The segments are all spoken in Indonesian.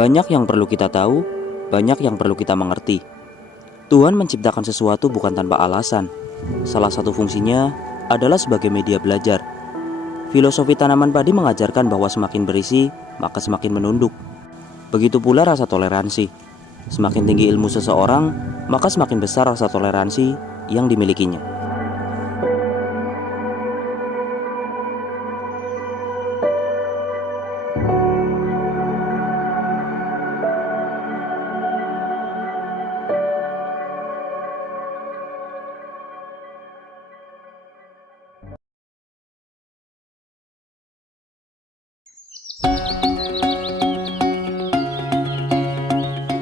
Banyak yang perlu kita tahu, banyak yang perlu kita mengerti. Tuhan menciptakan sesuatu bukan tanpa alasan. Salah satu fungsinya adalah sebagai media belajar. Filosofi tanaman padi mengajarkan bahwa semakin berisi, maka semakin menunduk. Begitu pula rasa toleransi. Semakin tinggi ilmu seseorang, maka semakin besar rasa toleransi yang dimilikinya.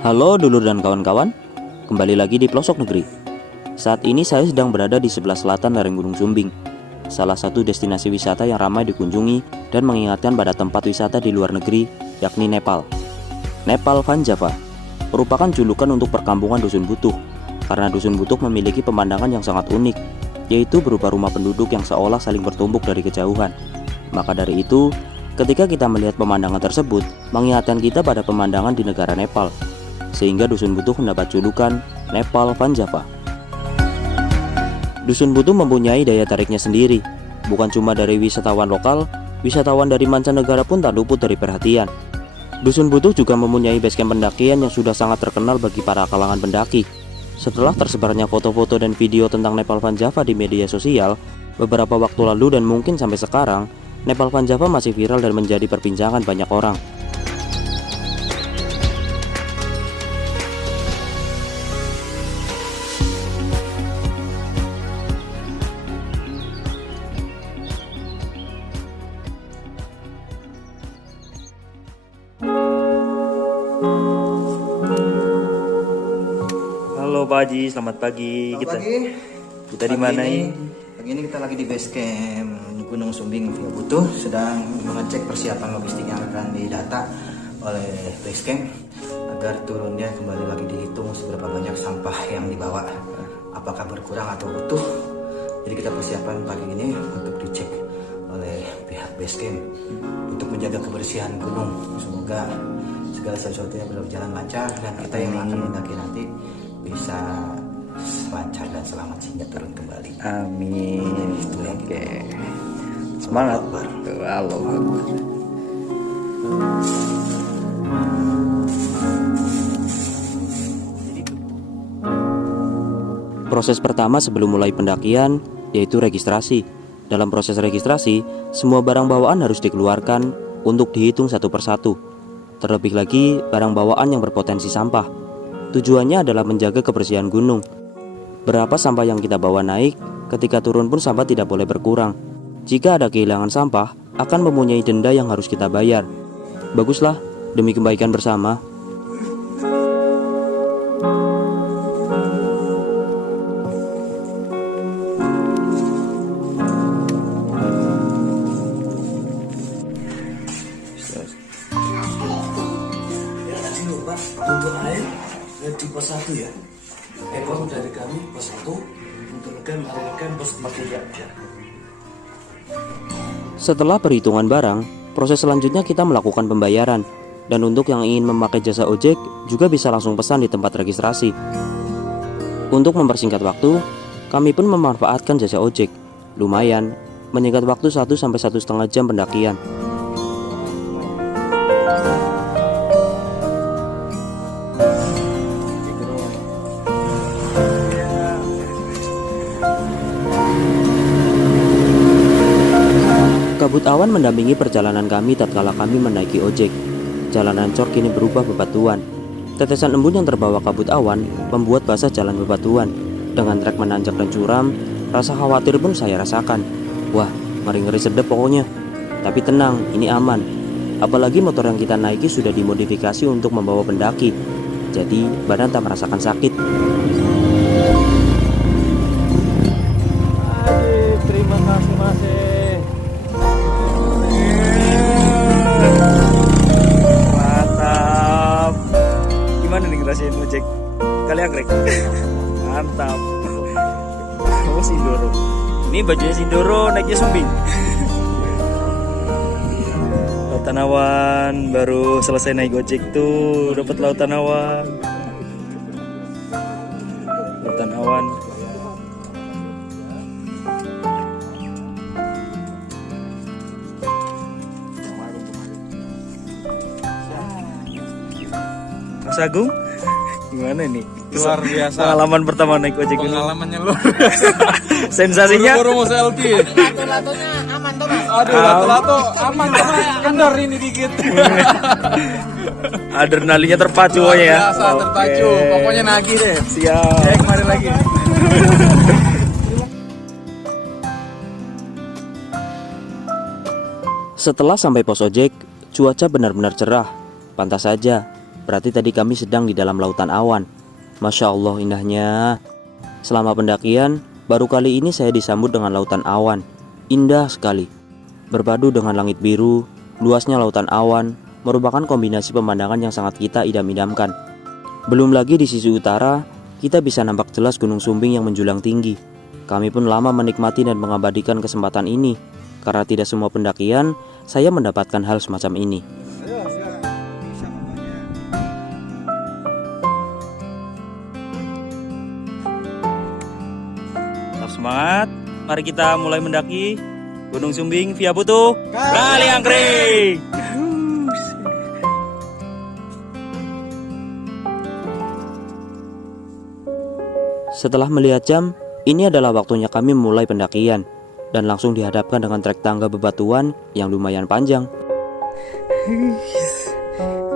Halo dulur dan kawan-kawan, kembali lagi di Pelosok Negeri. Saat ini saya sedang berada di sebelah selatan lereng Gunung Sumbing, salah satu destinasi wisata yang ramai dikunjungi dan mengingatkan pada tempat wisata di luar negeri, yakni Nepal. Nepal Van Java merupakan julukan untuk perkampungan Dusun Butuh, karena Dusun Butuh memiliki pemandangan yang sangat unik, yaitu berupa rumah penduduk yang seolah saling bertumbuk dari kejauhan. Maka dari itu, ketika kita melihat pemandangan tersebut, mengingatkan kita pada pemandangan di negara Nepal, sehingga Dusun Butuh mendapat julukan Nepal Van Java. Dusun Butuh mempunyai daya tariknya sendiri. Bukan cuma dari wisatawan lokal, wisatawan dari mancanegara pun tak luput dari perhatian. Dusun Butuh juga mempunyai basecamp pendakian yang sudah sangat terkenal bagi para kalangan pendaki. Setelah tersebarnya foto-foto dan video tentang Nepal Van Java di media sosial beberapa waktu lalu dan mungkin sampai sekarang, Nepal Van Java masih viral dan menjadi perbincangan banyak orang. Halo Pak Haji, selamat pagi. Kita di mana ini? Pagi ini kita lagi di base camp Gunung Sumbing Via Butuh, sedang mengecek persiapan logistik yang akan didata oleh base camp agar turunnya kembali lagi dihitung seberapa banyak sampah yang dibawa, apakah berkurang atau utuh. Jadi kita persiapan pagi ini untuk dicek oleh pihak base camp untuk menjaga kebersihan gunung. Semoga segala sesuatunya berjalan lancar dan kita yang akan mendaki nanti bisa lancar dan selamat sehingga turun kembali. Amin. Oke. Semangat. Halo. Proses pertama sebelum mulai pendakian yaitu registrasi. Dalam proses registrasi, semua barang bawaan harus dikeluarkan untuk dihitung satu persatu. Terlebih lagi barang bawaan yang berpotensi sampah. Tujuannya adalah menjaga kebersihan gunung. Berapa sampah yang kita bawa naik, ketika turun pun sampah tidak boleh berkurang. Jika ada kehilangan sampah, akan mempunyai denda yang harus kita bayar. Baguslah, demi kebaikan bersama. Untuk air di pos 1 ya. Ekor dari kami pos 1, untuk rekan pos 3. Setelah perhitungan barang, proses selanjutnya kita melakukan pembayaran. Dan untuk yang ingin memakai jasa ojek juga bisa langsung pesan di tempat registrasi. Untuk mempersingkat waktu, kami pun memanfaatkan jasa ojek. Lumayan, menyingkat waktu 1-1,5 jam pendakian. Kabut awan mendampingi perjalanan kami tatkala kami menaiki ojek. Jalanan cor kini berubah bebatuan. Tetesan embun yang terbawa kabut awan membuat basah jalan bebatuan. Dengan trek menanjak dan curam, rasa khawatir pun saya rasakan. Wah, ngeri-ngeri sedep pokoknya. Tapi tenang, ini aman. Apalagi motor yang kita naiki sudah dimodifikasi untuk membawa pendaki. Jadi, badan tak merasakan sakit. Terima kasih Mas. Gimana nih ngerasain ojek? Kali anggrek? Mantap. Oh, Sindoro. Ini bajunya Sindoro, naiknya Sumbing. Lautan awan, baru selesai naik gojek tuh dapat lautan awan. Lautan awan. Mas Agung, gimana nih? Luar biasa. Pengalaman pertama naik ojek ini. Pengalamannya luar biasa. Sensasinya? Buru-buru mau selfie. Lato-latonya aman tuh mas. Aduh, lato-lato aman karena kendor ini dikit. Adrenalinnya terpacu ya. Biasa terpacu. Oke. Pokoknya nagih deh. Siap. Ya, kemarin lagi. Setelah sampai pos ojek, cuaca benar-benar cerah. Pantas saja, berarti tadi kami sedang di dalam lautan awan. Masya Allah indahnya. Selama pendakian, baru kali ini saya disambut dengan lautan awan. Indah sekali. Berpadu dengan langit biru, luasnya lautan awan merupakan kombinasi pemandangan yang sangat kita idam-idamkan. Belum lagi di sisi utara, kita bisa nampak jelas Gunung Sumbing yang menjulang tinggi. Kami pun lama menikmati dan mengabadikan kesempatan ini. Karena tidak semua pendakian, saya mendapatkan hal semacam ini. Tetap semangat, mari kita mulai mendaki Gunung Sumbing via Putu Kaliangkring. Setelah melihat jam, ini adalah waktunya kami memulai pendakian dan langsung dihadapkan dengan trek tangga bebatuan yang lumayan panjang.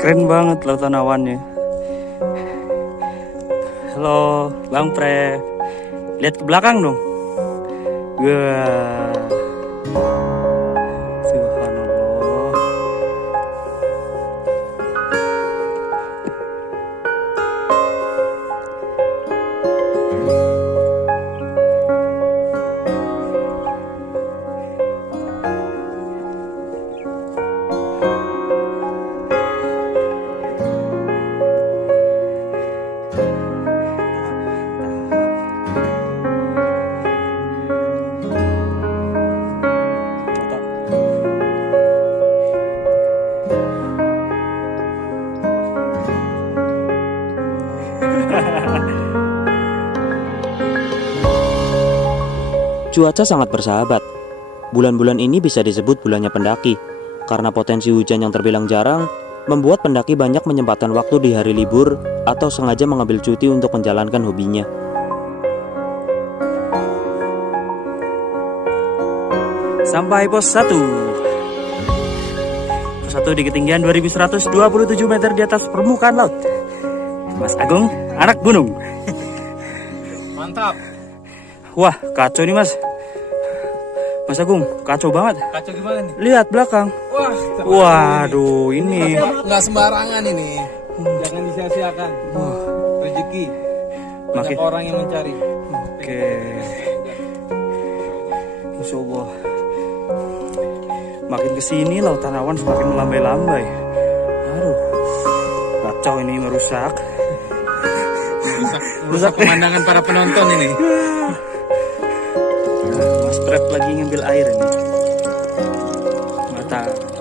Keren banget lautan awannya. Halo, Bang Pre. Lihat ke belakang dong. Wah. Subhanallah. Cuaca sangat bersahabat. Bulan-bulan ini bisa disebut bulannya pendaki, karena potensi hujan yang terbilang jarang membuat pendaki banyak menyempatkan waktu di hari libur atau sengaja mengambil cuti untuk menjalankan hobinya. Sampai pos 1. Pos 1 di ketinggian 2127 meter di atas permukaan laut. Mas Agung, anak gunung. Mantap. Wah, kacau nih mas. Mas Agung, kacau banget. Kacau gimana nih? Lihat belakang. Wah, Waduh, ini. nggak sembarangan ini. Jangan disia-siakan. Rezeki. Banyak Makin. orang yang mencari. Oke. Insya Allah. Makin kesini lautan awan semakin melambai-lambai. Aduh, kacau ini merusak. Merusak pemandangan para penonton ini. Mas Prep lagi ngambil air ini.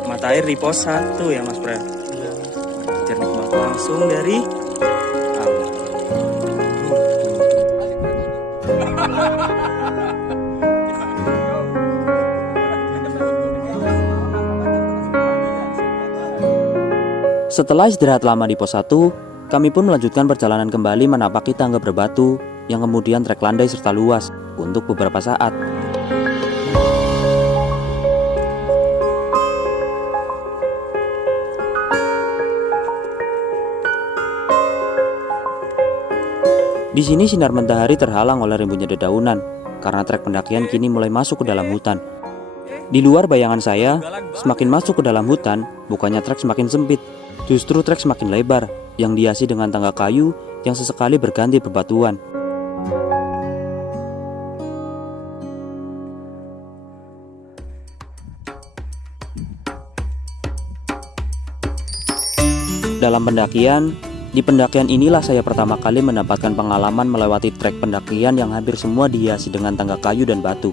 Mata air di pos 1 ya Mas Prep. Jernih banget langsung dari awan. Setelah istirahat lama di pos 1, kami pun melanjutkan perjalanan kembali menapaki tangga berbatu yang kemudian trek landai serta luas untuk beberapa saat. Di sini sinar matahari terhalang oleh rimbunnya dedaunan karena trek pendakian kini mulai masuk ke dalam hutan. Di luar bayangan saya, semakin masuk ke dalam hutan, bukannya trek semakin sempit, justru trek semakin lebar yang dihiasi dengan tangga kayu yang sesekali berganti bebatuan. Dalam pendakian, di pendakian inilah saya pertama kali mendapatkan pengalaman melewati trek pendakian yang hampir semua dihiasi dengan tangga kayu dan batu.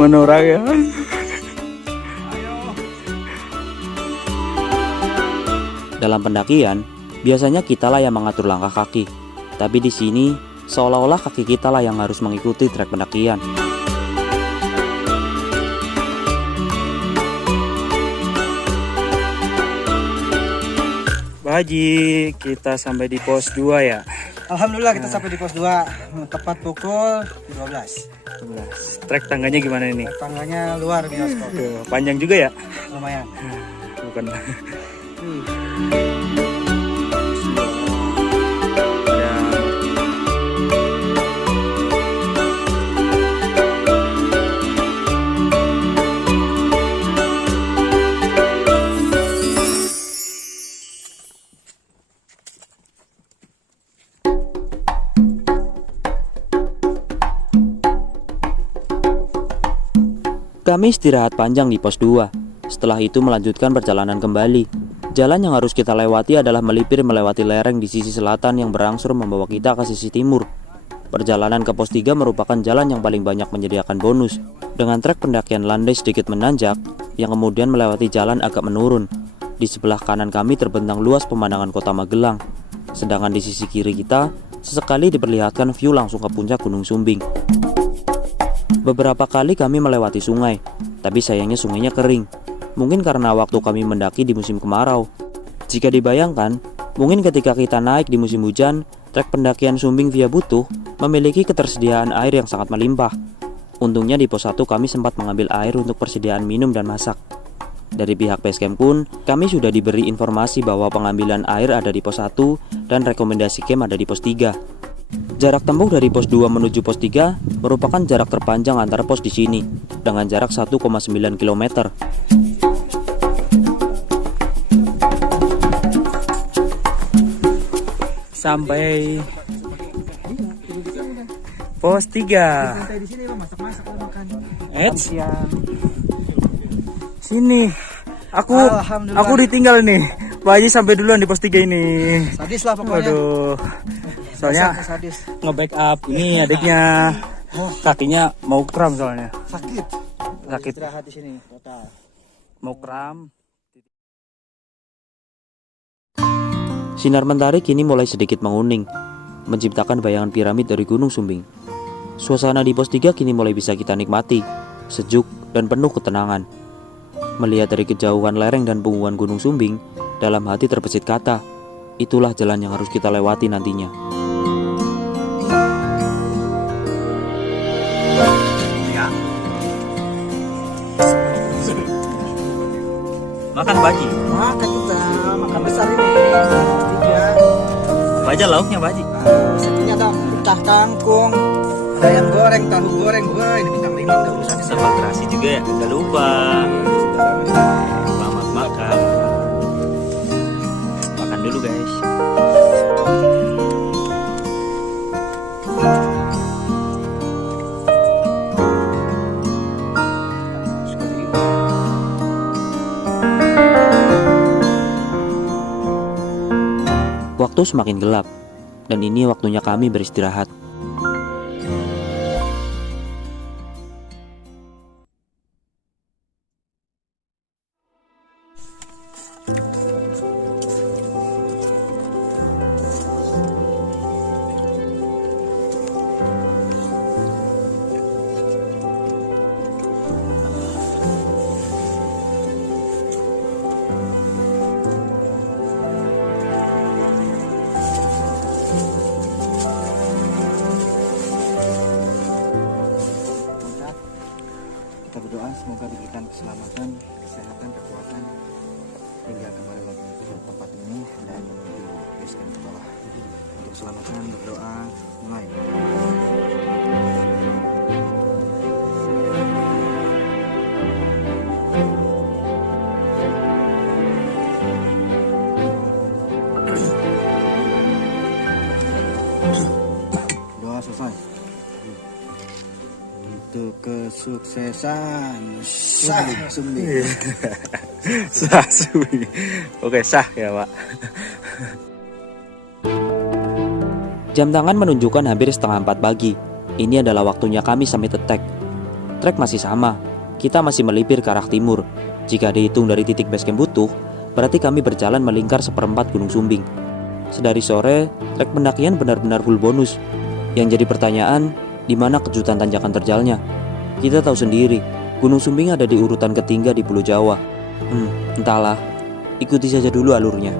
Menorang ya. Dalam pendakian, biasanya kitalah yang mengatur langkah kaki. Tapi di sini, seolah-olah kaki kita lah yang harus mengikuti trek pendakian. Haji, kita sampai di pos 2 ya. Alhamdulillah kita sampai di pos 2 tepat pukul 12. Trek tangganya gimana ini? Tangganya luar biasa. Tuh, panjang juga ya? Lumayan. Bukan. Kami istirahat panjang di pos 2. Setelah itu melanjutkan perjalanan kembali. Jalan yang harus kita lewati adalah melewati lereng di sisi selatan yang berangsur membawa kita ke sisi timur. Perjalanan ke pos 3 merupakan jalan yang paling banyak menyediakan bonus, dengan trek pendakian landai sedikit menanjak, yang kemudian melewati jalan agak menurun. Di sebelah kanan kami terbentang luas pemandangan kota Magelang, sedangkan di sisi kiri kita, sesekali diperlihatkan view langsung ke puncak Gunung Sumbing. Beberapa kali kami melewati sungai, tapi sayangnya sungainya kering. Mungkin karena waktu kami mendaki di musim kemarau. Jika dibayangkan, mungkin ketika kita naik di musim hujan, trek pendakian Sumbing via Butuh memiliki ketersediaan air yang sangat melimpah. Untungnya di pos 1 kami sempat mengambil air untuk persediaan minum dan masak. Dari pihak basecamp pun, kami sudah diberi informasi bahwa pengambilan air ada di pos 1 dan rekomendasi camp ada di pos 3. Jarak tempuh dari pos 2 menuju pos 3 merupakan jarak terpanjang antar pos di sini, dengan jarak 1,9 km. Sampai pos 3. Santai di sini masak-masak makan. Sini. Alhamdulillah. Aku ditinggal nih. Pak Haji sampai duluan di pos 3 ini. Sadis lah pokoknya. Waduh. Soalnya sadis. nge-backup ini adiknya kakinya mau kram soalnya. Sakit. Sakit. Istirahat di sini total. Mau kram. Sinar mentari kini mulai sedikit menguning, menciptakan bayangan piramid dari Gunung Sumbing. Suasana di pos 3 kini mulai bisa kita nikmati, sejuk dan penuh ketenangan. Melihat dari kejauhan lereng dan punggungan Gunung Sumbing, dalam hati terbesit kata, itulah jalan yang harus kita lewati nantinya. Makan Baji. Makan kita, makan besar ini. Tiga. Baja lauknya Baji. Satunya ada entah kangkung, ada ayam goreng, tahu goreng. Wah, ini bintang 5 udah urusan di sana. Sambal terasi juga ya, jangan lupa. Selamat makan. Makan dulu guys. Waktu semakin gelap, dan ini waktunya kami beristirahat. Kita berdoa semoga diberikan keselamatan, kesehatan, kekuatan hingga kembali lagi ke tempat ini dan di basecamp ke bawah. Untuk keselamatan berdoa mulai. Doa selesai. Untuk kesuksesan sah Sumbing. Sah Sumbing. Oke, sah ya Pak. Jam tangan menunjukkan hampir setengah 4 pagi. Ini adalah waktunya kami summit attack. trek masih sama. Kita masih melipir ke arah timur. Jika dihitung dari titik basecamp Butuh, berarti kami berjalan melingkar seperempat Gunung Sumbing. Sedari sore, trek pendakian benar-benar full bonus. Yang jadi pertanyaan, di mana kejutan tanjakan terjalnya? Kita tahu sendiri, Gunung Sumbing ada di urutan ketiga di Pulau Jawa. Entahlah, ikuti saja dulu alurnya.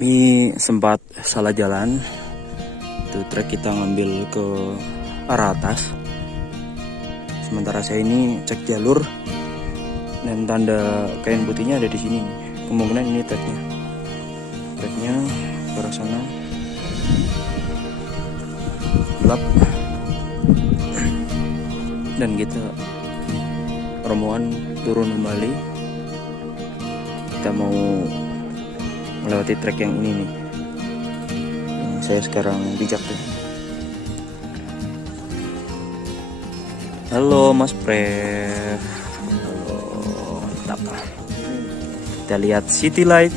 Kami sempat salah jalan. Itu trek kita ngambil ke arah atas. Sementara saya ini cek jalur dan tanda kain putihnya ada di sini. Kemungkinan ini treknya. Treknya ke arah sana. Gelap. Dan kita rombongan turun kembali. Kita mau melewati trek yang ini nih. Saya sekarang bijak tuh. Halo Mas Prev. Halo, mantap. Kita lihat City Light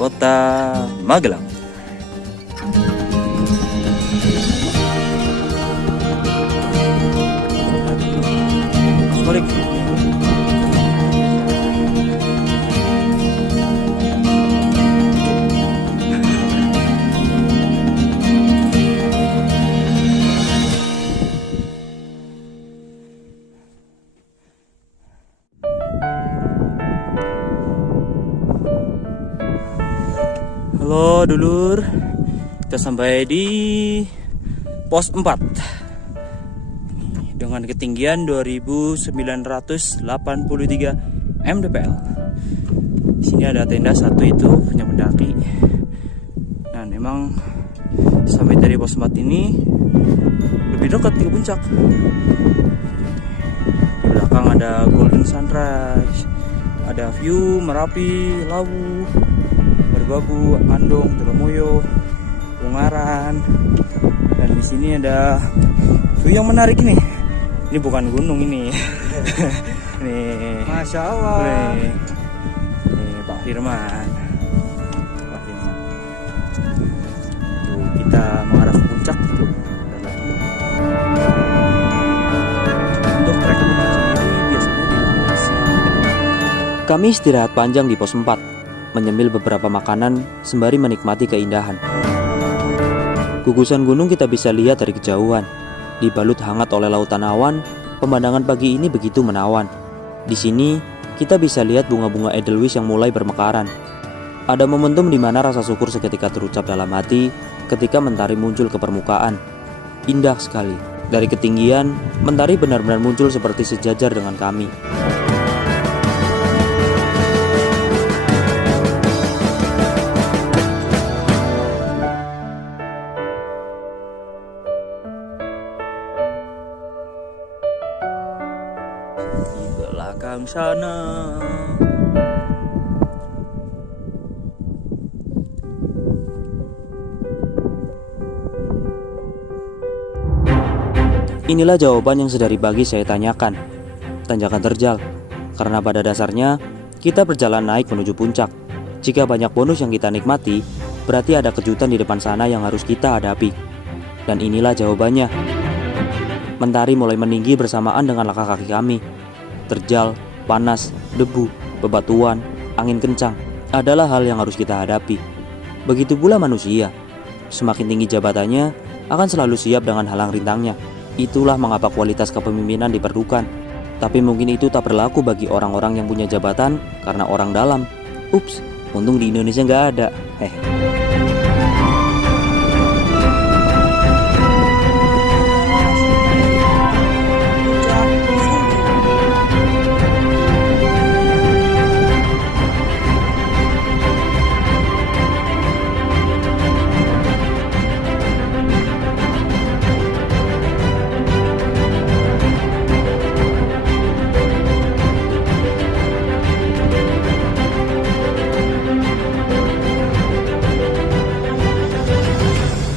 Kota Magelang. Balik. Halo dulur, kita sampai di pos 4 dengan ketinggian 2983 mdpl. Di sini ada tenda satu itu punya pendaki. Dan memang sampai dari pos 4 ini lebih dekat ke puncak. Di belakang ada Golden Sunrise, ada view Merapi, Lawu, Merbabu, Andong, Telomoyo, Ungaran. Dan di sini ada view yang menarik ini. Ini bukan gunung ini. Nih, Masya Allah. nih Pak Firman. Tuh, kita mengarah ke puncak. Untuk trek ke puncak sendiri biasanya didominasi. Kami istirahat panjang di pos 4, menyemil beberapa makanan sembari menikmati keindahan. Gugusan gunung kita bisa lihat dari kejauhan. Dibalut hangat oleh lautan awan, pemandangan pagi ini begitu menawan. Di sini, kita bisa lihat bunga-bunga edelweiss yang mulai bermekaran. Ada momentum di mana rasa syukur seketika terucap dalam hati ketika mentari muncul ke permukaan. Indah sekali. Dari ketinggian, mentari benar-benar muncul seperti sejajar dengan kami. Di belakang sana Inilah jawaban yang sedari pagi saya tanyakan. Tanjakan terjal, karena pada dasarnya kita berjalan naik menuju puncak. Jika banyak bonus yang kita nikmati, berarti ada kejutan di depan sana yang harus kita hadapi. Dan inilah jawabannya. Mentari mulai meninggi bersamaan dengan langkah kaki kami. Terjal, panas, debu, bebatuan, angin kencang adalah hal yang harus kita hadapi. Begitu pula manusia. Semakin tinggi jabatannya, akan selalu siap dengan halang rintangnya. Itulah mengapa kualitas kepemimpinan diperlukan. Tapi mungkin itu tak berlaku bagi orang-orang yang punya jabatan karena orang dalam. Ups, untung di Indonesia nggak ada. Hehe.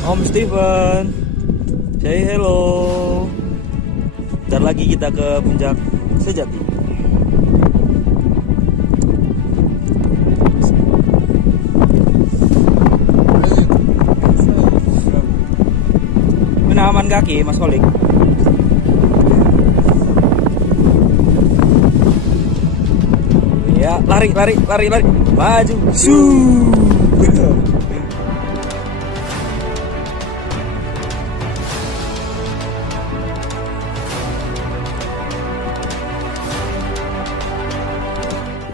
Om Steven, say hello. Bentar lagi kita ke puncak sejati. aman kaki Mas Kolik. Ya, lari. Maju.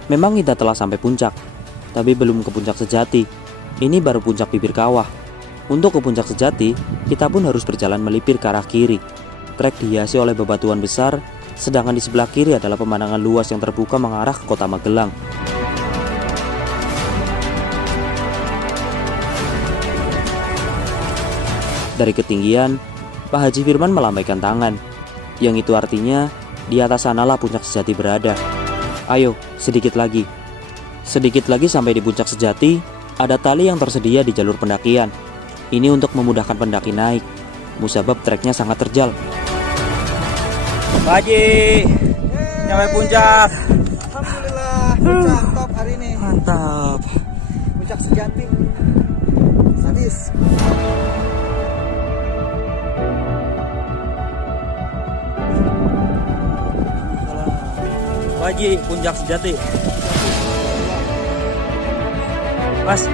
Memang kita telah sampai puncak, tapi belum ke puncak sejati. Ini baru puncak bibir kawah. Untuk ke puncak sejati, kita pun harus berjalan melipir ke arah kiri. Trek dihiasi oleh bebatuan besar, sedangkan di sebelah kiri adalah pemandangan luas yang terbuka mengarah ke kota Magelang. Dari ketinggian, Pak Haji Firman melambaikan tangan, yang itu artinya di atas sanalah puncak sejati berada. Ayo, sedikit lagi. Sedikit lagi sampai di puncak sejati, ada tali yang tersedia di jalur pendakian. Ini untuk memudahkan pendaki naik, musabab treknya sangat terjal. Pak Haji, nyampe puncak. Alhamdulillah, puncak top hari ini. Mantap. Puncak sejati. Sadis. Pak Haji, puncak sejati. Mas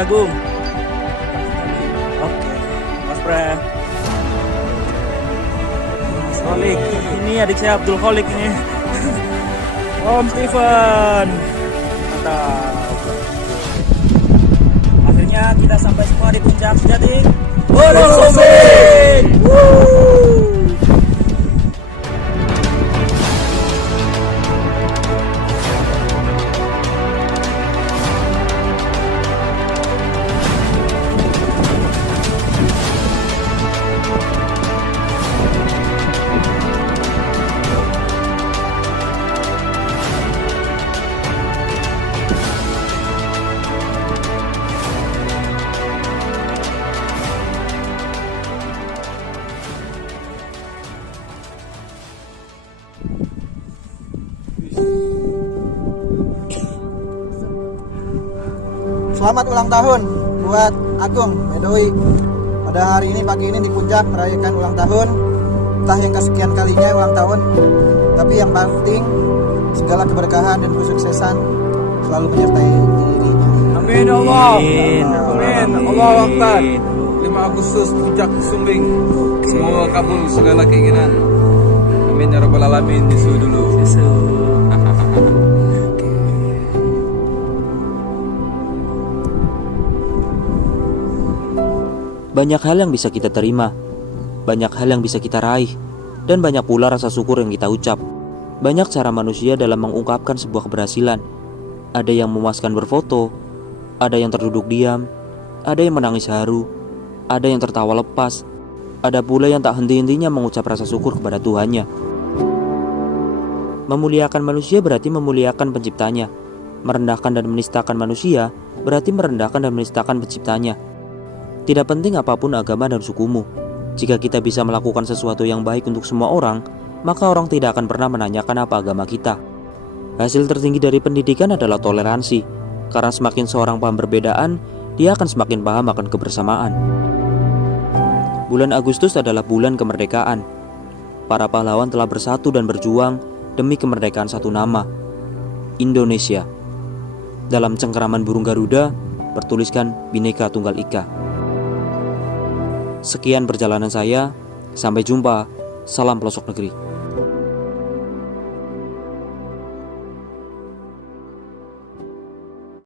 Agung. Oke. Mas Pram. Mas Kholik. Ini adik saya Abdul Kholik ini. Om Steven. Mantap. Akhirnya kita sampai semua di puncak sejati. Gunung Sumbing. Selamat ulang tahun buat Agung Medowi. Pada hari ini, pagi ini di puncak merayakan ulang tahun. Entah yang kesekian kalinya ulang tahun, tapi yang penting segala keberkahan dan kesuksesan selalu menyertai dirinya. Amin ya Allah. Amin. Allah Akbar. 5 Agustus puncak Sumbing. Semoga kabul segala keinginan. Amin ya rabbal alamin. Tisu dulu. Banyak hal yang bisa kita terima, banyak hal yang bisa kita raih, dan banyak pula rasa syukur yang kita ucap. Banyak cara manusia dalam mengungkapkan sebuah keberhasilan. Ada yang memuaskan berfoto, ada yang terduduk diam, ada yang menangis haru, ada yang tertawa lepas, ada pula yang tak henti-hentinya mengucap rasa syukur kepada Tuhannya. Memuliakan manusia berarti memuliakan penciptanya. Merendahkan dan menistakan manusia berarti merendahkan dan menistakan penciptanya. Tidak penting apapun agama dan sukumu. Jika kita bisa melakukan sesuatu yang baik untuk semua orang, maka orang tidak akan pernah menanyakan apa agama kita. Hasil tertinggi dari pendidikan adalah toleransi. Karena semakin seorang paham perbedaan, dia akan semakin paham akan kebersamaan. Bulan Agustus adalah bulan kemerdekaan. Para pahlawan telah bersatu dan berjuang demi kemerdekaan satu nama, Indonesia. Dalam cengkeraman burung Garuda bertuliskan Bhinneka Tunggal Ika. Sekian perjalanan saya, sampai jumpa, salam pelosok negeri.